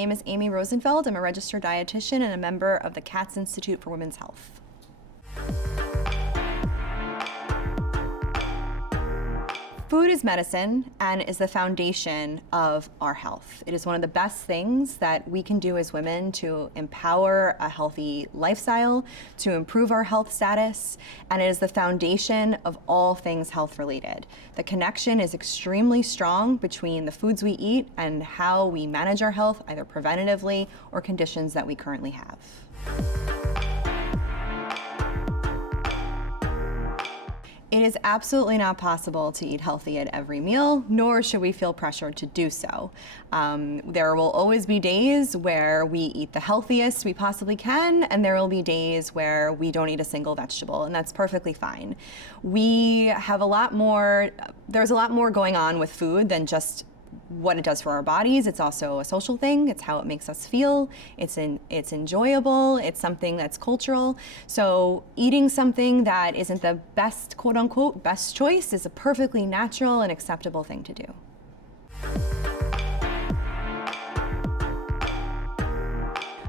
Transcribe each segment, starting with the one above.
name is Amy Rosenfeld. I'm a registered dietitian and a member of the Katz Institute for Women's Health. Food is medicine and is the foundation of our health. It is one of the best things that we can do as women to empower a healthy lifestyle, to improve our health status, and it is the foundation of all things health related. The connection is extremely strong between the foods we eat and how we manage our health, either preventatively or conditions that we currently have. It is absolutely not possible to eat healthy at every meal, nor should we feel pressured to do so. There will always be days where we eat the healthiest we possibly can, and there will be days where we don't eat a single vegetable, and that's perfectly fine. There's a lot more going on with food than just what it does for our bodies. It's also a social thing. It's how it makes us feel. It's enjoyable. It's something that's cultural. So eating something that isn't the best, quote unquote, best choice is a perfectly natural and acceptable thing to do.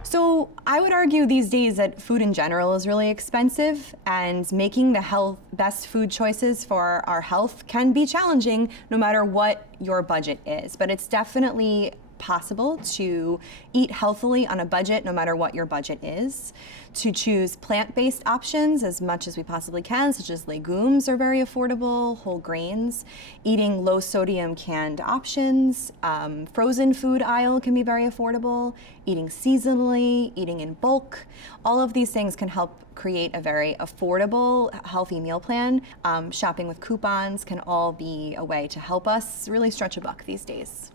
So I would argue these days that food in general is really expensive, and making the best food choices for our health can be challenging no matter what your budget is. But it's definitely possible to eat healthily on a budget no matter what your budget is, to choose plant-based options as much as we possibly can, such as legumes are very affordable, whole grains, eating low-sodium canned options, frozen food aisle can be very affordable, eating seasonally, eating in bulk. All of these things can help create a very affordable, healthy meal plan. Shopping with coupons can all be a way to help us really stretch a buck these days.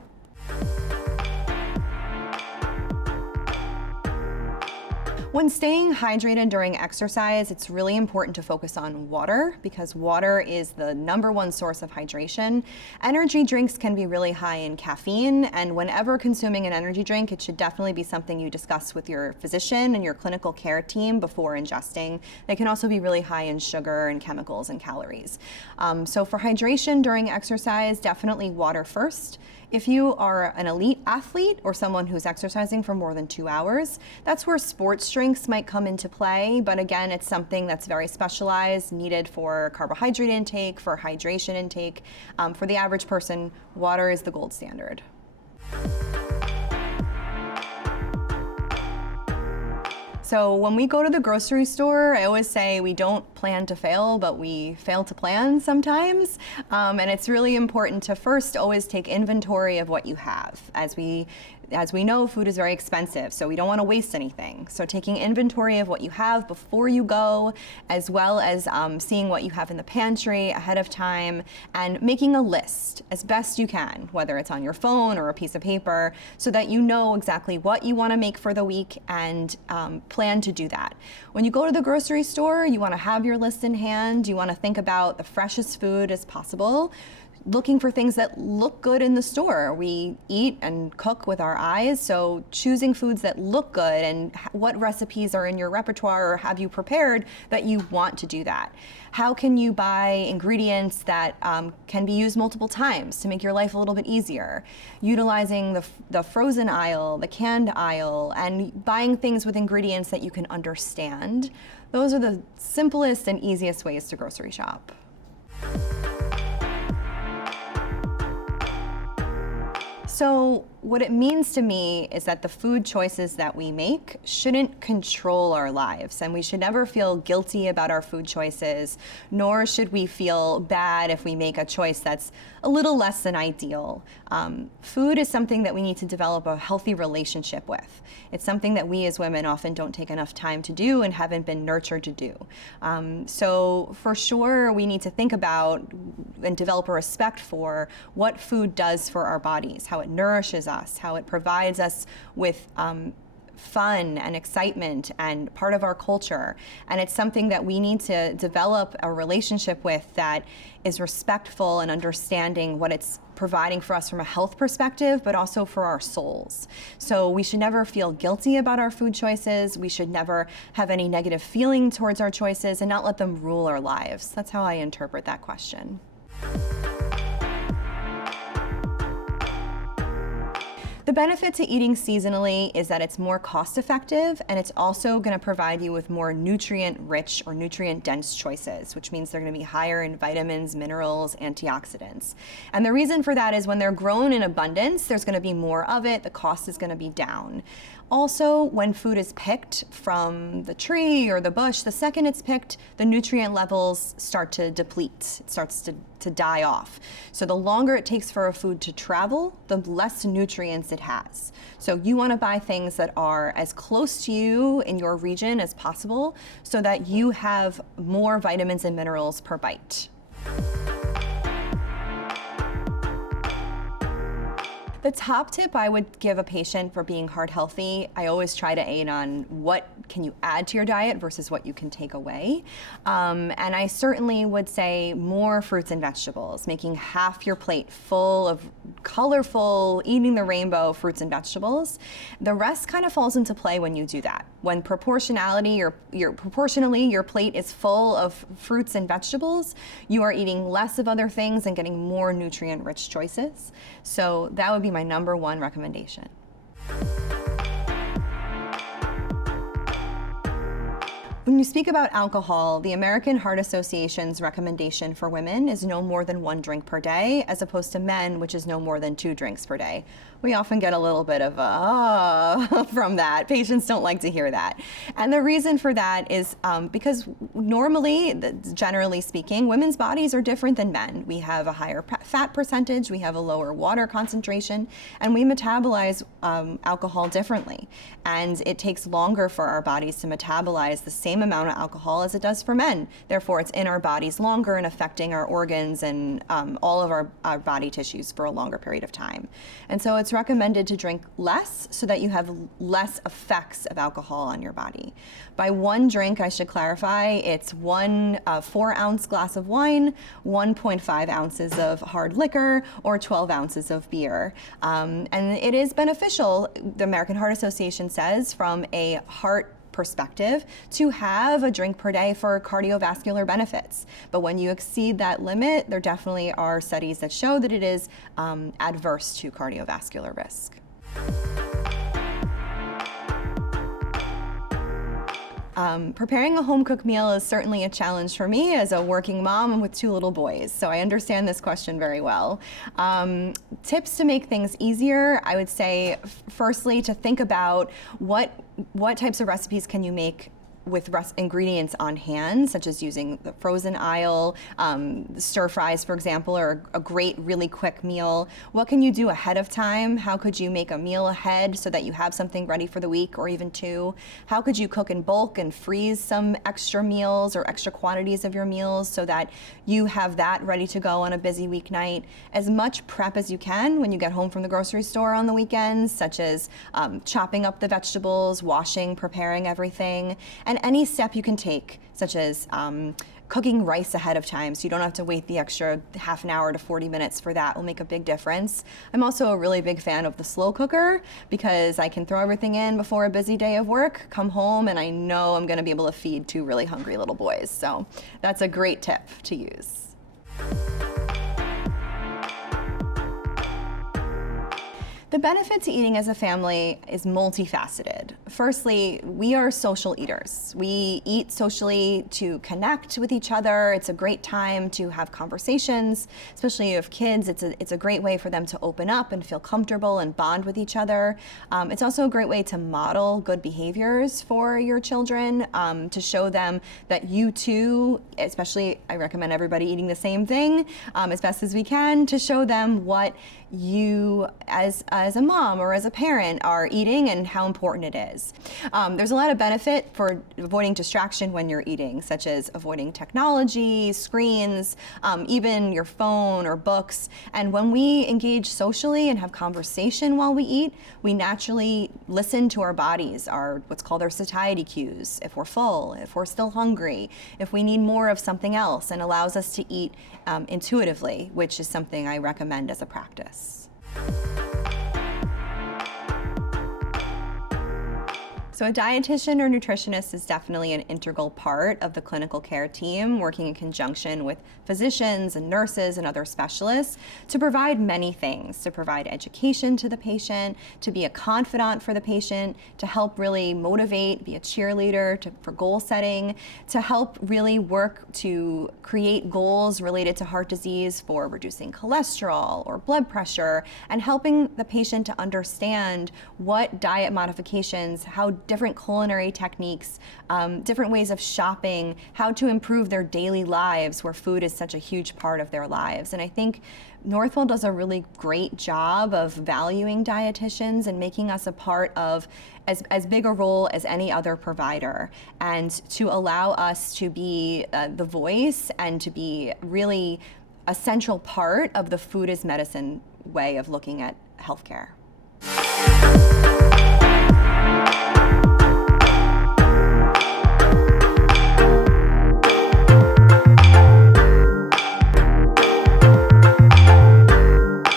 When staying hydrated during exercise, it's really important to focus on water because water is the #1 source of hydration. Energy drinks can be really high in caffeine, and whenever consuming an energy drink, it should definitely be something you discuss with your physician and your clinical care team before ingesting. They can also be really high in sugar and chemicals and calories. So for hydration during exercise, definitely water first. If you are an elite athlete or someone who's exercising for more than 2 hours, that's where sports drinks might come into play. But again, it's something that's very specialized, needed for carbohydrate intake, for hydration intake. For the average person, water is the gold standard. So when we go to the grocery store, I always say we don't plan to fail, but we fail to plan sometimes. And it's really important to first always take inventory of what you have. As we know, food is very expensive, so we don't want to waste anything. So taking inventory of what you have before you go, as well as seeing what you have in the pantry ahead of time, and making a list as best you can, whether it's on your phone or a piece of paper, so that you know exactly what you want to make for the week and plan to do that. When you go to the grocery store, you want to have your list in hand. You want to think about the freshest food as possible, looking for things that look good in the store. We eat and cook with our eyes, so choosing foods that look good and what recipes are in your repertoire or have you prepared that you want to do that. How can you buy ingredients that can be used multiple times to make your life a little bit easier? Utilizing the frozen aisle, the canned aisle, and buying things with ingredients that you can understand. Those are the simplest and easiest ways to grocery shop. So what it means to me is that the food choices that we make shouldn't control our lives, and we should never feel guilty about our food choices, nor should we feel bad if we make a choice that's a little less than ideal. Food is something that we need to develop a healthy relationship with. It's something that we as women often don't take enough time to do and haven't been nurtured to do. So for sure, we need to think about and develop a respect for what food does for our bodies, how it nourishes us, how it provides us with fun and excitement and part of our culture. And it's something that we need to develop a relationship with that is respectful and understanding what it's providing for us from a health perspective, but also for our souls. So we should never feel guilty about our food choices. We should never have any negative feeling towards our choices and not let them rule our lives. That's how I interpret that question. The benefit to eating seasonally is that it's more cost effective, and it's also going to provide you with more nutrient rich or nutrient dense choices, which means they're going to be higher in vitamins, minerals, antioxidants. And the reason for that is when they're grown in abundance, there's going to be more of it, the cost is going to be down. Also, when food is picked from the tree or the bush, the second it's picked, the nutrient levels start to deplete. It starts to die off. So the longer it takes for a food to travel, the less nutrients it has. So you want to buy things that are as close to you in your region as possible so that you have more vitamins and minerals per bite. The top tip I would give a patient for being heart healthy, I always try to aid on what can you add to your diet versus what you can take away. And I certainly would say more fruits and vegetables, making half your plate full of colorful, eating the rainbow fruits and vegetables. The rest kind of falls into play when you do that. When proportionally your plate is full of fruits and vegetables, you are eating less of other things and getting more nutrient-rich choices. So that would be my number one recommendation. When you speak about alcohol, the American Heart Association's recommendation for women is no more than 1 drink per day, as opposed to men, which is no more than 2 drinks per day. We often get a little bit of from that. Patients don't like to hear that. And the reason for that is because normally, generally speaking, women's bodies are different than men. We have a higher fat percentage, we have a lower water concentration, and we metabolize alcohol differently. And it takes longer for our bodies to metabolize the same amount of alcohol as it does for men. Therefore, it's in our bodies longer and affecting our organs and all of our body tissues for a longer period of time. And so it's recommended to drink less so that you have less effects of alcohol on your body. By 1 drink, I should clarify, it's 1 4-ounce glass of wine, 1.5 ounces of hard liquor, or 12 ounces of beer. And it is beneficial, the American Heart Association says, from a heart perspective, to have a drink per day for cardiovascular benefits. But when you exceed that limit, there definitely are studies that show that it is adverse to cardiovascular risk. Preparing a home-cooked meal is certainly a challenge for me as a working mom and with 2 little boys, so I understand this question very well. Tips to make things easier, I would say, firstly, to think about what types of recipes can you make with ingredients on hand, such as using the frozen aisle. Stir fries, for example, are a great, really quick meal. What can you do ahead of time? How could you make a meal ahead so that you have something ready for the week or even 2? How could you cook in bulk and freeze some extra meals or extra quantities of your meals so that you have that ready to go on a busy weeknight? As much prep as you can when you get home from the grocery store on the weekends, such as chopping up the vegetables, washing, preparing everything, and any step you can take, such as cooking rice ahead of time so you don't have to wait the extra half an hour to 40 minutes for that will make a big difference. I'm also a really big fan of the slow cooker because I can throw everything in before a busy day of work, come home, and I know I'm going to be able to feed 2 really hungry little boys. So that's a great tip to use. The benefit to eating as a family is multifaceted. Firstly, we are social eaters. We eat socially to connect with each other. It's a great time to have conversations, especially if you have kids. It's a great way for them to open up and feel comfortable and bond with each other. It's also a great way to model good behaviors for your children, to show them that you too, especially I recommend everybody eating the same thing as best as we can, to show them what you as a mom or as a parent are eating and how important it is. There's a lot of benefit for avoiding distraction when you're eating, such as avoiding technology, screens, even your phone or books. And when we engage socially and have conversation while we eat, we naturally listen to our bodies, what's called our satiety cues, if we're full, if we're still hungry, if we need more of something else, and allows us to eat intuitively, which is something I recommend as a practice. So a dietitian or nutritionist is definitely an integral part of the clinical care team, working in conjunction with physicians and nurses and other specialists to provide many things, to provide education to the patient, to be a confidant for the patient, to help really motivate, be a cheerleader for goal setting, to help really work to create goals related to heart disease for reducing cholesterol or blood pressure, and helping the patient to understand what diet modifications, how different culinary techniques, different ways of shopping, how to improve their daily lives where food is such a huge part of their lives. And I think Northwell does a really great job of valuing dietitians and making us a part of as big a role as any other provider, and to allow us to be the voice and to be really a central part of the food as medicine way of looking at healthcare.